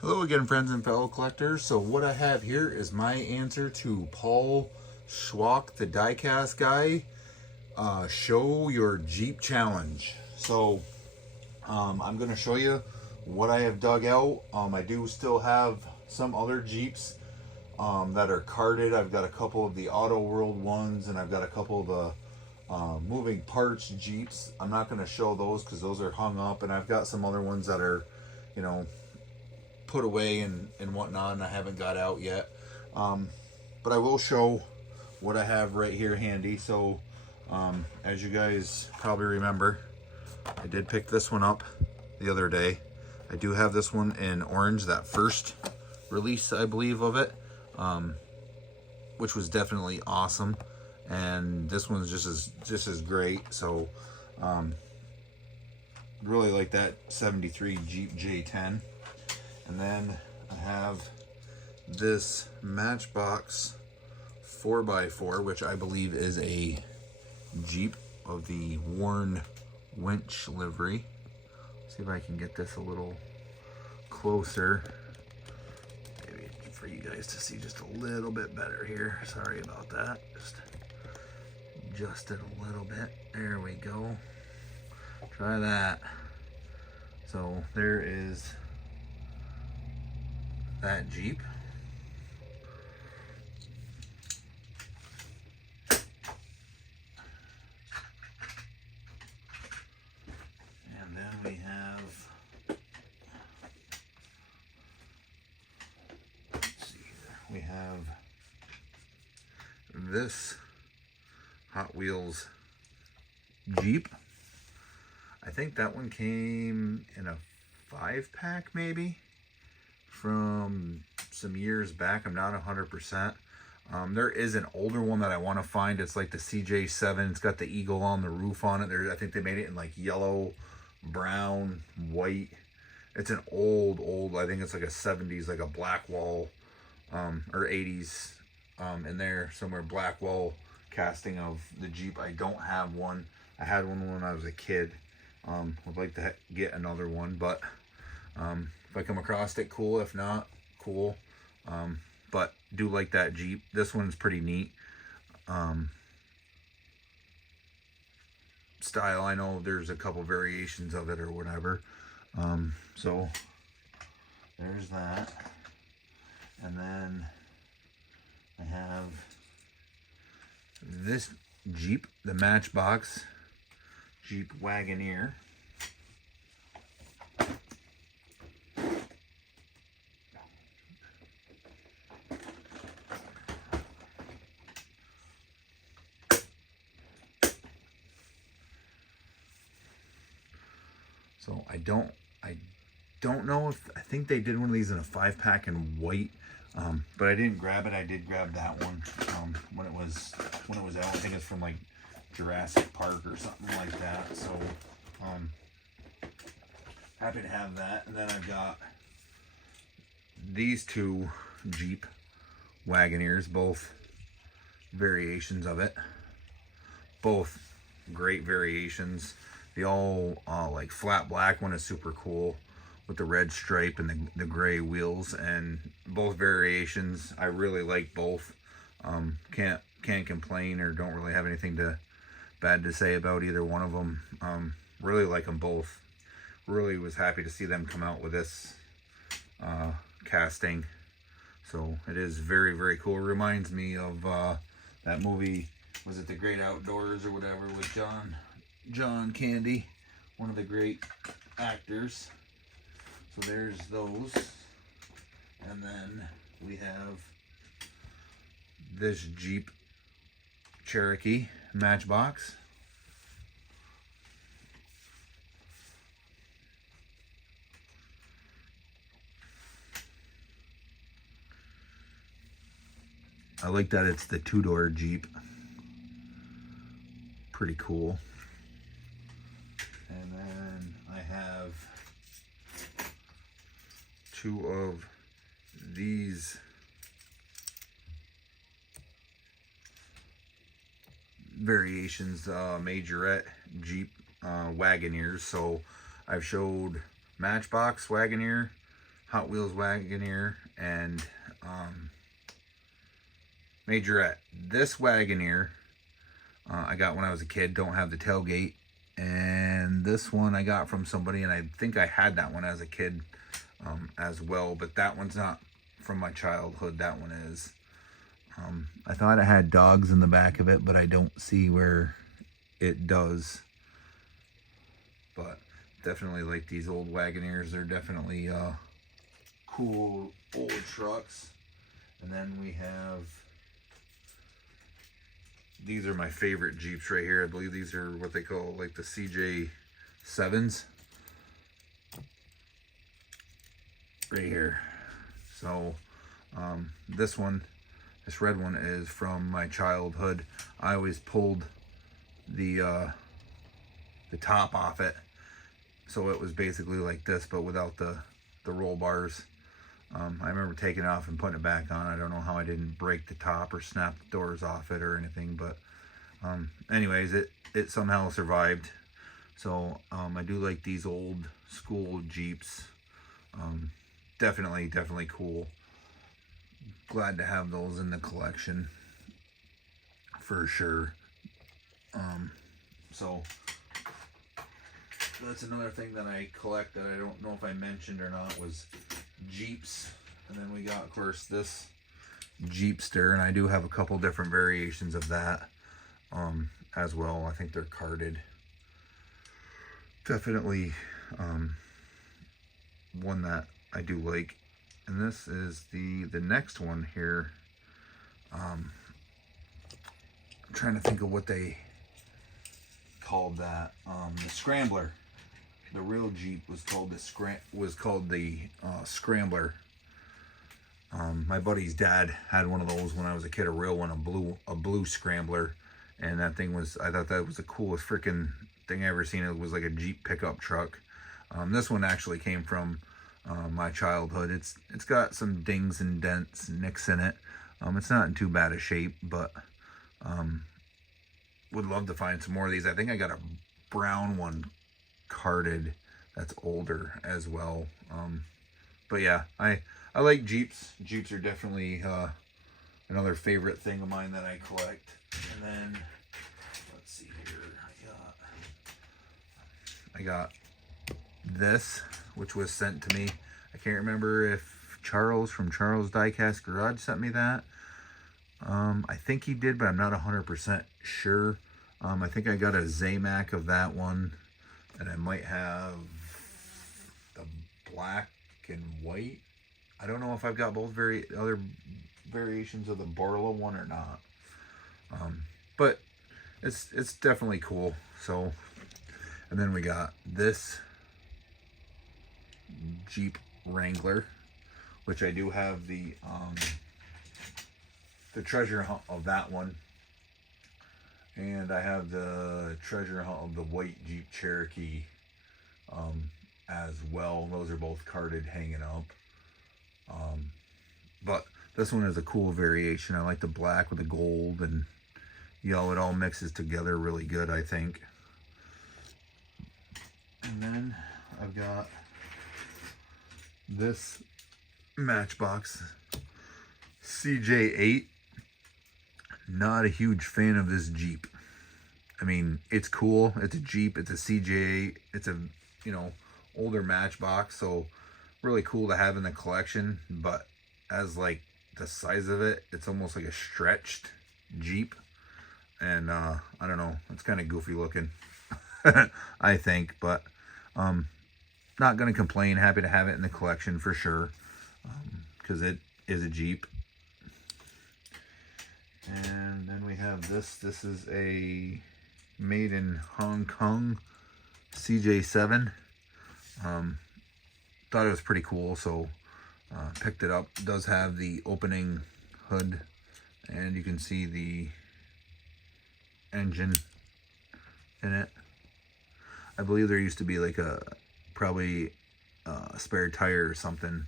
Hello again, friends and fellow collectors. So what I have here is my answer to Paul Schwach, the diecast guy, show your Jeep challenge. So I'm going to show you what I have dug out. I do still have some other Jeeps that are carded. I've got a couple of the Auto World ones, and I've got a couple of the moving parts Jeeps. I'm not going to show those because those are hung up, and I've got some other ones that are, you know, put away and whatnot, and I haven't got out yet. But I will show what I have right here handy. So as you guys probably remember, I did pick this one up the other day. I do have this one in orange, that first release I believe of it, which was definitely awesome, and this one's just as great. So really like that 73 Jeep J10. And then I have this Matchbox 4x4, which I believe is a Jeep of the worn winch livery. Let's see if I can get this a little closer, maybe for you guys to see just a little bit better here. Sorry about that. Just adjust it a little bit. There we go. Try that. So there is that Jeep. And then we have, let's see here, we have this Hot Wheels Jeep. I think that one came in a 5-pack maybe, from some years back. I'm not 100%. There is an older one that I want to find. It's like the CJ7. It's got the eagle on the roof on it. I think they made it in like yellow, brown, white. It's an old, I think it's like a 70s, like a black wall, or 80s, in there somewhere, black wall casting of the Jeep. I don't have one. I had one when I was a kid. Would like to get another one, but if I come across it, cool. If not, cool. But do like that Jeep. This one's pretty neat. Style, I know there's a couple variations of it or whatever. So there's that. And then I have this Jeep, the Matchbox Jeep Wagoneer. So I don't know if, I think they did one of these in a 5-pack in white, but I didn't grab it. I did grab that one when it was out. I think it's from like Jurassic Park or something like that. So happy to have that. And then I've got these two Jeep Wagoneers, both variations of it, both great variations. The all like flat black one is super cool with the red stripe and the gray wheels, and both variations I really like both. Can't complain or don't really have anything bad to say about either one of them. Really like them both. Really was happy to see them come out with this casting. So it is very, very cool. It reminds me of that movie, was it The Great Outdoors or whatever, with John Candy, one of the great actors. So there's those. And then we have this Jeep Cherokee Matchbox. I like that it's the 2-door Jeep. Pretty cool. And then I have two of these variations, Majorette Jeep Wagoneers. So I've showed Matchbox Wagoneer, Hot Wheels Wagoneer and Majorette. This Wagoneer I got when I was a kid, don't have the tailgate. And this one I got from somebody, and I think I had that one as a kid as well, but that one's not from my childhood. That one is. I thought it had dogs in the back of it, but I don't see where it does. But definitely like these old Wagoneers. They're definitely cool old trucks. And then we have, these are my favorite Jeeps right here. I believe these are what they call like the CJ7s. Right here. So this red one is from my childhood. I always pulled the top off it, so it was basically like this, but without the roll bars. I remember taking it off and putting it back on. I don't know how I didn't break the top or snap the doors off it or anything, but anyways, it somehow survived. So I do like these old school Jeeps. Definitely cool. Glad to have those in the collection for sure. So that's another thing that I collect that I don't know if I mentioned or not, was Jeeps. And then we got, of course, this Jeepster, and I do have a couple different variations of that as well. I think they're carded. Definitely one that I do like. And this is the next one here. I'm trying to think of what they called that. The Scrambler. The real Jeep was called the Scrambler. My buddy's dad had one of those when I was a kid, a real one, a blue Scrambler, and that thing was, I thought that was the coolest freaking thing I ever seen. It was like a Jeep pickup truck. This one actually came from my childhood. It's got some dings and dents and nicks in it. It's not in too bad a shape, but would love to find some more of these. I think I got a brown one carded that's older as well. But yeah, I like Jeeps. Jeeps are definitely another favorite thing of mine that I collect. And then let's see here, I got this, which was sent to me. I can't remember if Charles from Charles Diecast Garage sent me that. I think he did, but I'm not 100% sure. I think I got a Zamac of that one, and I might have the black and white. I don't know if I've got both other variations of the Barla one or not. But it's definitely cool. So, and then we got this Jeep Wrangler, which I do have the treasure hunt of that one, and I have the treasure hunt of the white Jeep Cherokee as well. Those are both carded, hanging up. But this one is a cool variation. I like the black with the gold and yellow. It all mixes together really good, I think. And then I've got this Matchbox CJ8. Not a huge fan of this Jeep. I mean, it's cool. It's a Jeep. It's a CJ8. It's a, older Matchbox. So really cool to have in the collection. But as like the size of it, it's almost like a stretched Jeep. And I don't know. It's kind of goofy looking, I think. But not going to complain. Happy to have it in the collection for sure. Because it is a Jeep. And then we have this. This is a made in Hong Kong CJ7. Thought it was pretty cool, so picked it up. It does have the opening hood, and you can see the engine in it. I believe there used to be like probably a spare tire or something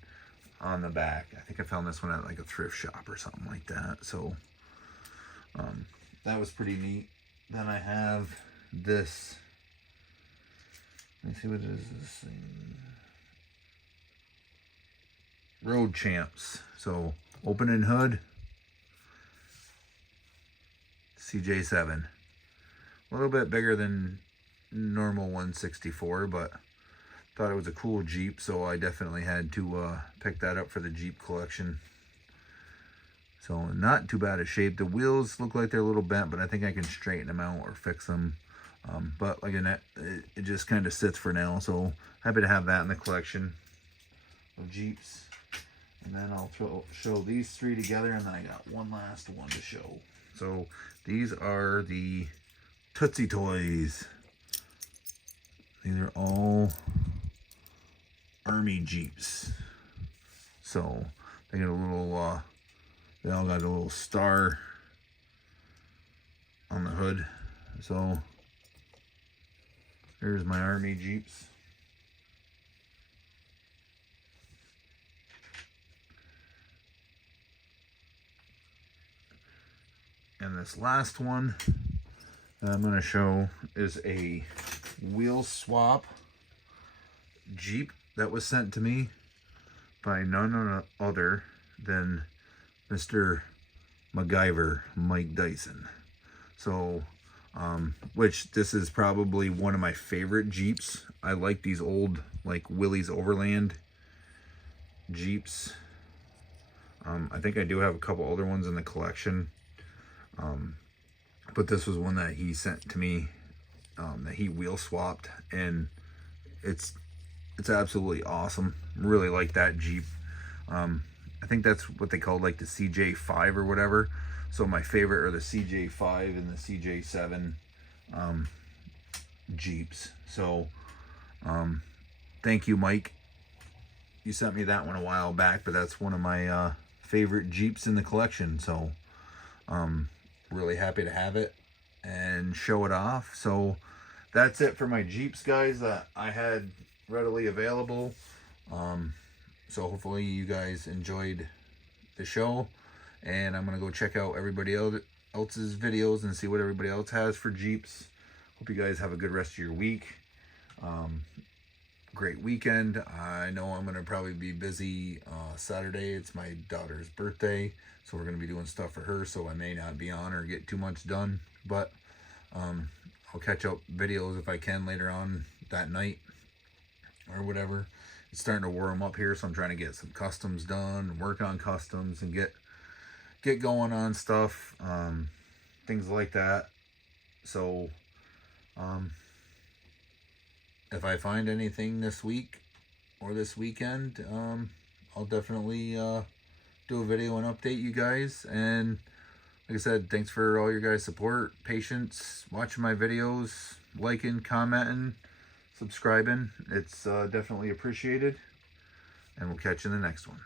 on the back. I think I found this one at like a thrift shop or something like that. So that was pretty neat. Then I have this. Let me see, what is this thing? Road Champs. So opening hood, CJ7. A little bit bigger than normal 164, but thought it was a cool Jeep, so I definitely had to pick that up for the Jeep collection. So not too bad of shape. The wheels look like they're a little bent, but I think I can straighten them out or fix them. But like it just kind of sits for now. So happy to have that in the collection of Jeeps. And then I'll show these three together, and then I got one last one to show. So these are the Tootsie Toys. These are all Army Jeeps. So they got a little, they all got a little star on the hood. So there's my Army Jeeps. And this last one that I'm going to show is a wheel swap Jeep that was sent to me by none other than Mr. MacGyver Mike Dyson. So, which this is probably one of my favorite Jeeps. I like these old, like Willys Overland Jeeps. I think I do have a couple other ones in the collection. But this was one that he sent to me, that he wheel swapped, and it's absolutely awesome. Really like that Jeep. I think that's what they call like the CJ5 or whatever. So my favorite are the CJ5 and the CJ7 Jeeps. So thank you, Mike. You sent me that one a while back, but that's one of my favorite Jeeps in the collection. So really happy to have it and show it off. So that's it for my Jeeps, guys, that I had readily available. So hopefully you guys enjoyed the show, and I'm gonna go check out everybody else's videos and see what everybody else has for Jeeps. Hope you guys have a good rest of your week. Great weekend. I know I'm gonna probably be busy Saturday. It's my daughter's birthday, so we're gonna be doing stuff for her, so I may not be on or get too much done, but I'll catch up videos if I can later on that night or whatever. It's starting to warm up here, so I'm trying to get some customs done, work on customs, and get going on stuff, things like that. So if I find anything this week or this weekend, I'll definitely do a video and update you guys. And like I said, thanks for all your guys' support, patience, watching my videos, liking, commenting, subscribing. It's definitely appreciated. And we'll catch you in the next one.